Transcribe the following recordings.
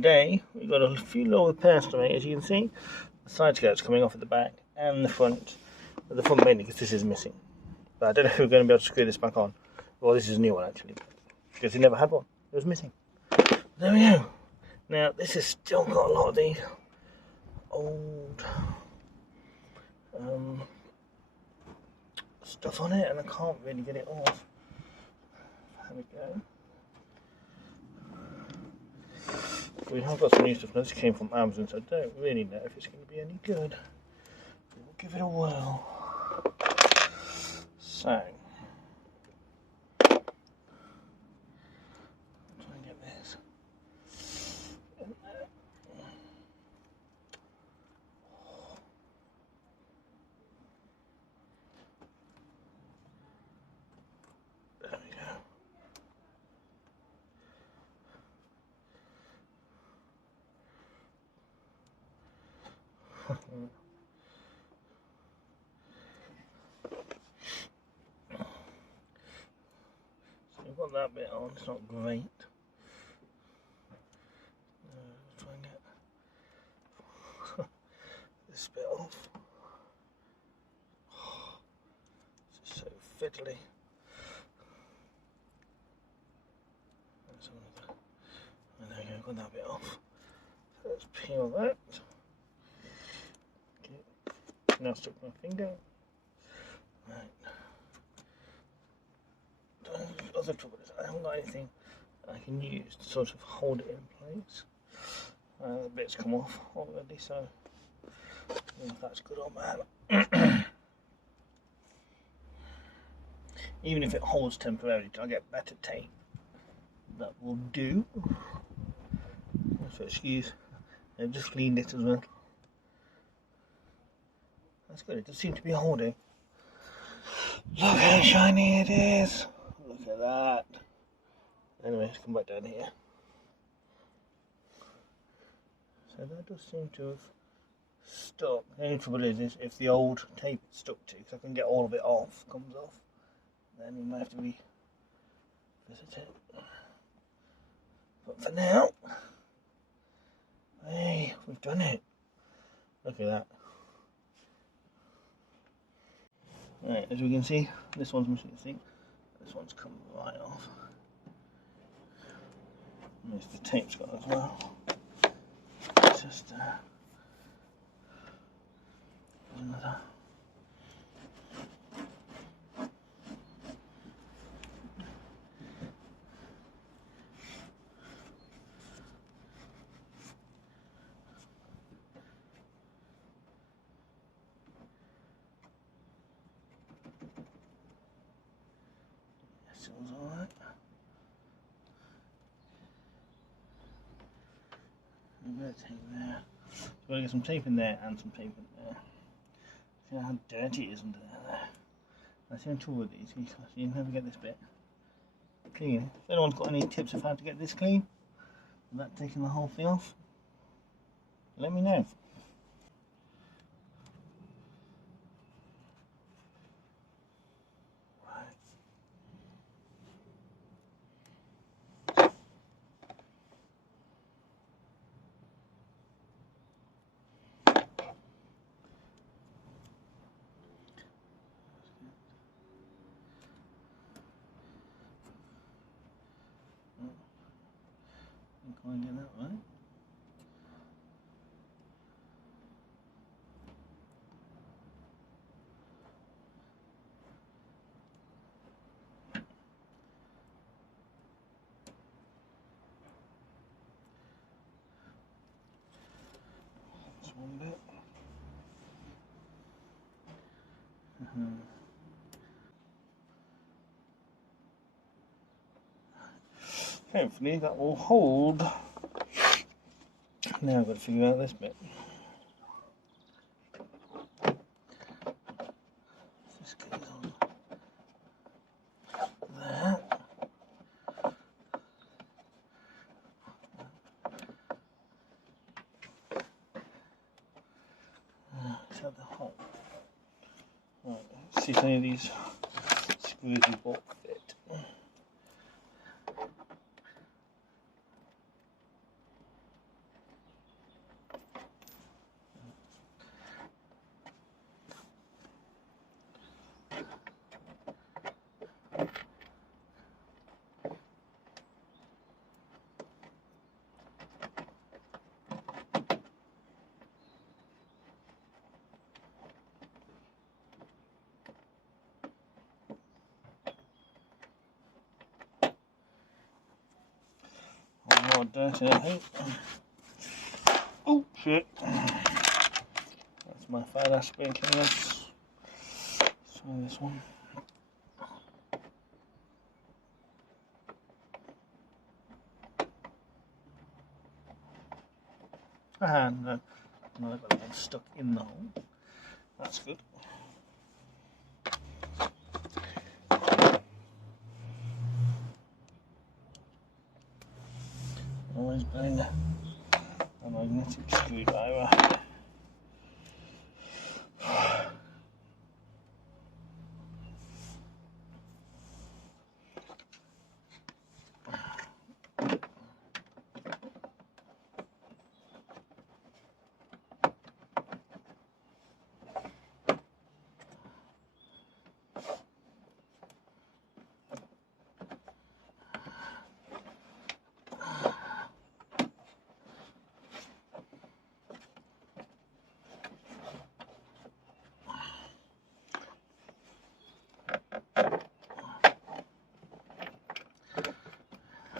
today we've got a few little repairs to make. As you can see, the side skirt's coming off at the back and the front. But the front mainly because this is missing. But I don't know if we're going to be able to screw this back on. Well, this is a new one actually, because he never had one. It was missing. There we go. Now this has still got a lot of the old stuff on it, and I can't really get it off. There we go. We have got some new stuff. This came from Amazon, so I don't really know if it's going to be any good. We'll give it a whirl. So, try and get this in there. There we go. So we've got that bit on, it's not great. Try and get this bit off. This is so fiddly. And there we go, got that bit off. So let's peel that. Now stuck my finger. Right. The other trouble is I haven't got anything I can use to sort of hold it in place. The bits come off already, so I don't know if that's good or bad. Even if it holds temporarily, I'll get better tape. That will do. So excuse. I just cleaned it as well. That's good, it does seem to be holding. Look how shiny it is. Look at that. Anyway, let's come back down here. So that does seem to have stuck. The only trouble is if the old tape is stuck to, because I can get all of it off, comes off, then we might have to revisit it. But for now, hey, we've done it. Look at that. Right, as we can see, this one's missing a seat. This one's come right off. And there's the tape's got as well. Just another. Seal's alright. A bit of tape there. So we're going to get some tape in there and some tape in there. See how dirty it is under there. That's the only trouble with these. You can never get this bit clean. If anyone's got any tips of how to get this clean without taking the whole thing off, let me know. Can't get that right. That's one bit. Hopefully that will hold. Now I've got to figure out this bit. This goes on there. Let's have the hole. Right, let's see if any of these screws we bought fit. dirt and everything. Oh shit! That's my fat ass spring cleaners. Let's try this one. And another got one stuck in the hole. That's good. Always bring a magnetic screwdriver.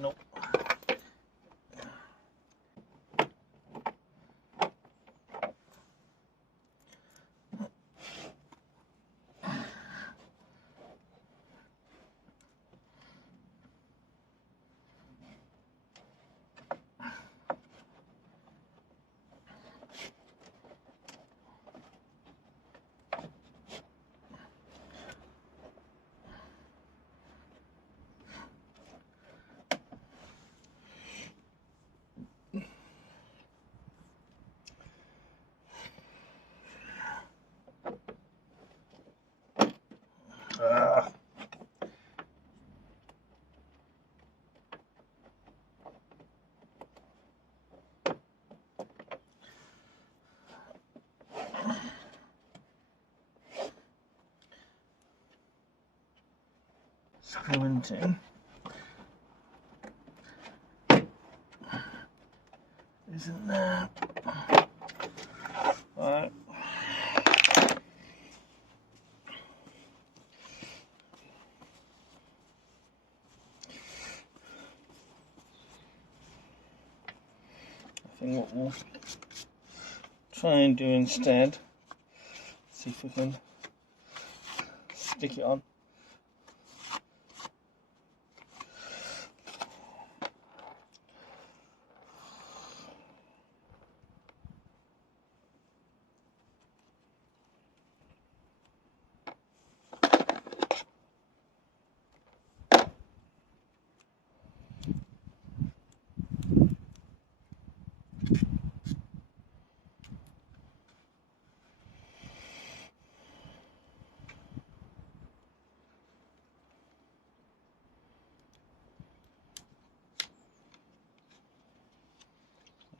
Nope. Screw into. Isn't there? Alright. I think what we'll try and do instead, see if we can stick it on.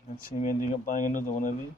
Let's see, we ending up buying another one of these.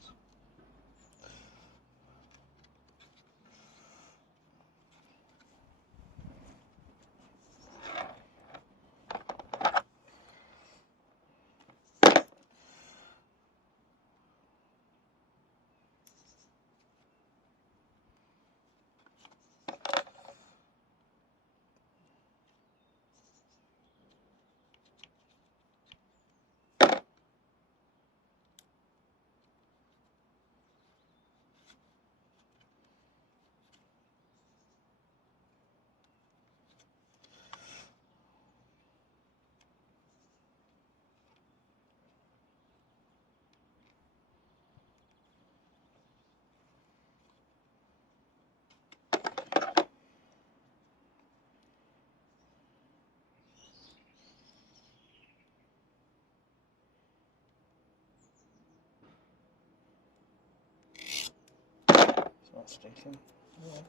Not sticking. Yeah.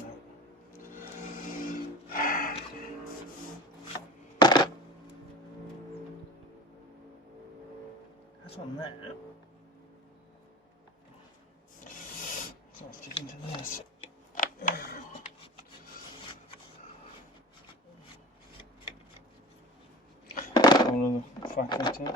No. That's on there. It's not sticking to this. Another facet in.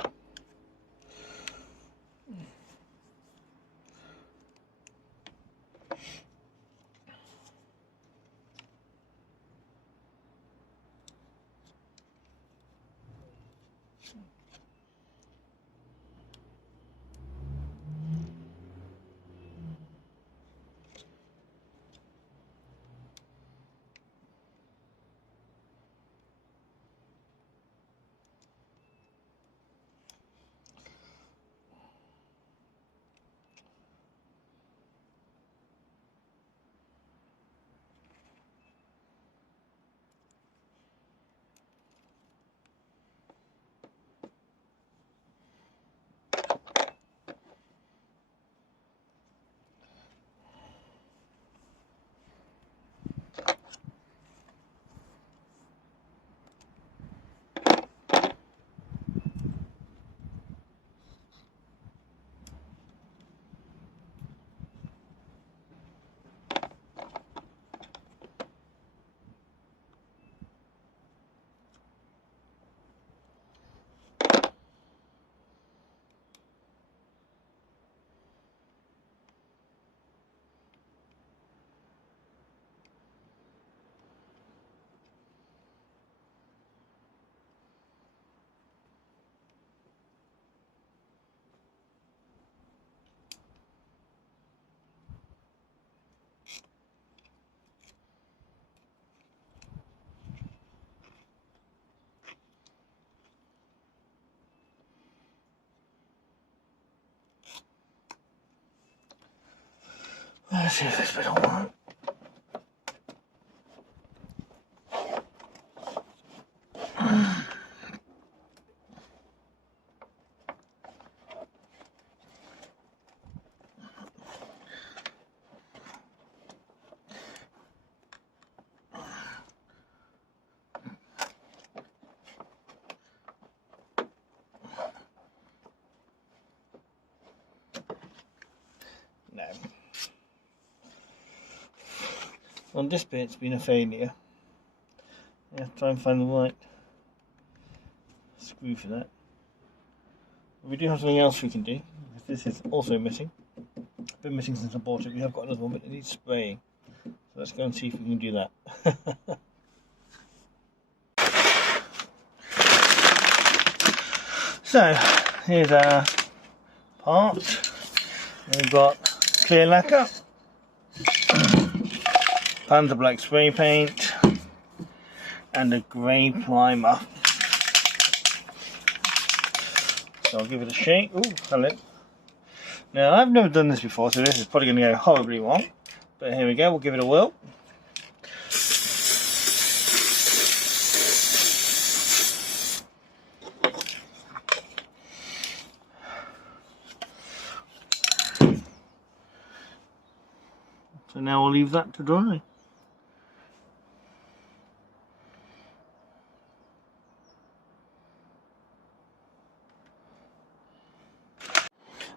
Let's see if this bit will work. No. On this bit's been a failure. I have to try and find the right screw for that. We do have something else we can do. This is also missing. Been missing since I bought it. We have got another one, but it needs spraying. So let's go and see if we can do that. So here's our part. We've got clear lacquer, Panther black spray paint, and a grey primer. So I'll give it a shake. Ooh, hello. Now I've never done this before, so this is probably going to go horribly wrong. But here we go, we'll give it a whirl. So now we'll leave that to dry.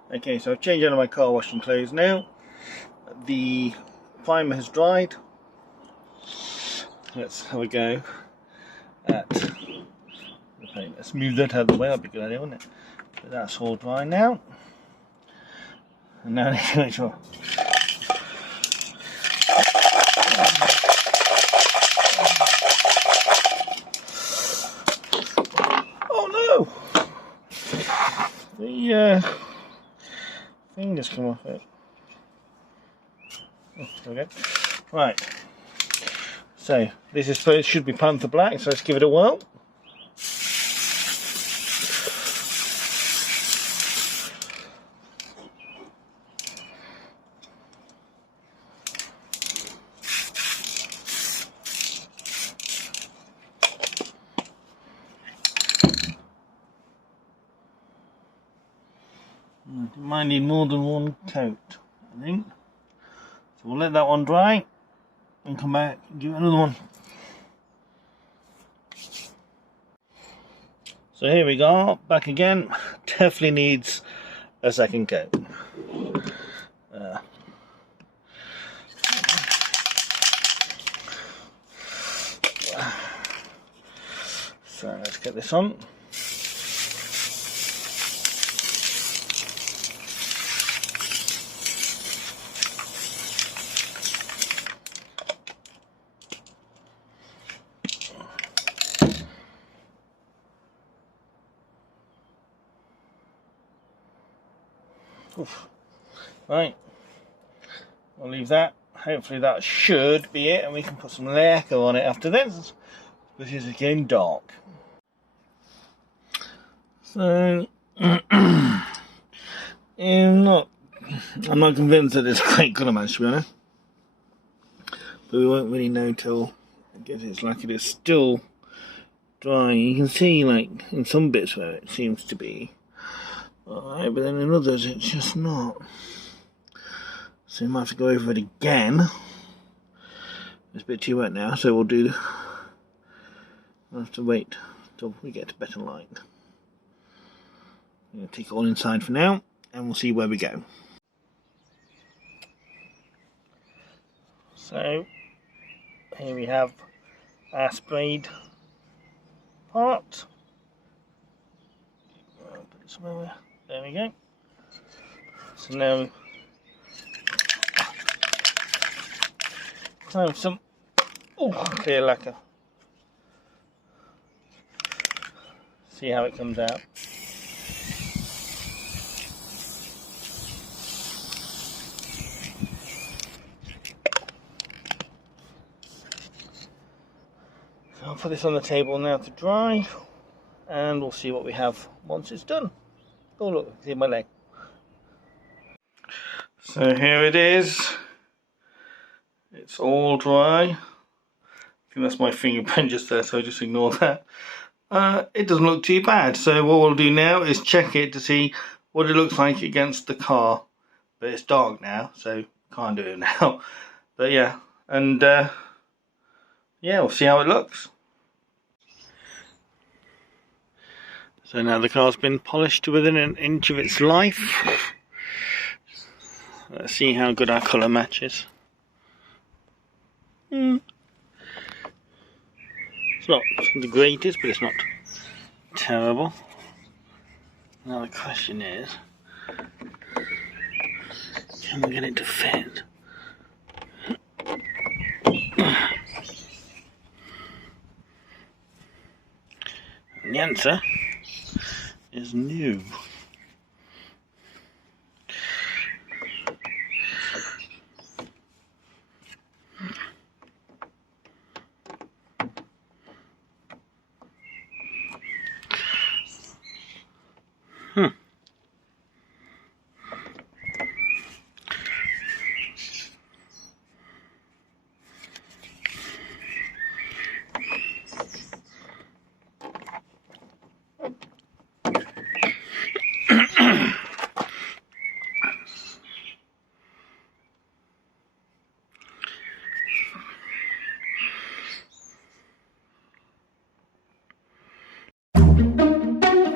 Okay, so I've changed out of my car washing clothes now. The primer has dried. Let's have a go at the paint. Let's move that out of the way, that'd be a good idea, wouldn't it? But that's all dry now. And now I need to make sure. Oh no! The thing just come off it. Oh, there we go. Right. So this is it should be Panther black, so let's give it a whirl. It might need more than one coat, I think. So we'll let that one dry and come back and give it another one. So here we go, back again. Definitely needs a second coat. So let's get this on. Oof. Right, I'll leave that. Hopefully that should be it, and we can put some lacquer on it after this, which is getting dark. So I'm not convinced that it's a great colour match, to be honest. But we won't really know till I guess it's like it is still dry. You can see, like in some bits where it seems to be alright, but then in others it's just not. So we might have to go over it again. It's a bit too wet now, so we'll have to wait till we get to better light. I'm going to take it all inside for now, and we'll see where we go. So here we have our sprayed part. I'll put it somewhere. There we go. So now time for some clear lacquer. See how it comes out. So I'll put this on the table now to dry, and we'll see what we have once it's done. Oh look, see my leg. So here it is. It's all dry. I think that's my fingerprint just there, so just ignore that. It doesn't look too bad, so what we'll do now is check it to see what it looks like against the car. But it's dark now, so can't do it now. But yeah, and yeah, we'll see how it looks. So now the car's been polished to within an inch of its life. Let's see how good our colour matches. It's not the greatest, but it's not terrible. Now the question is, can we get it to fit? And the answer is no.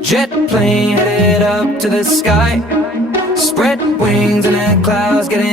Jet plane headed up to the sky, spread wings and the clouds getting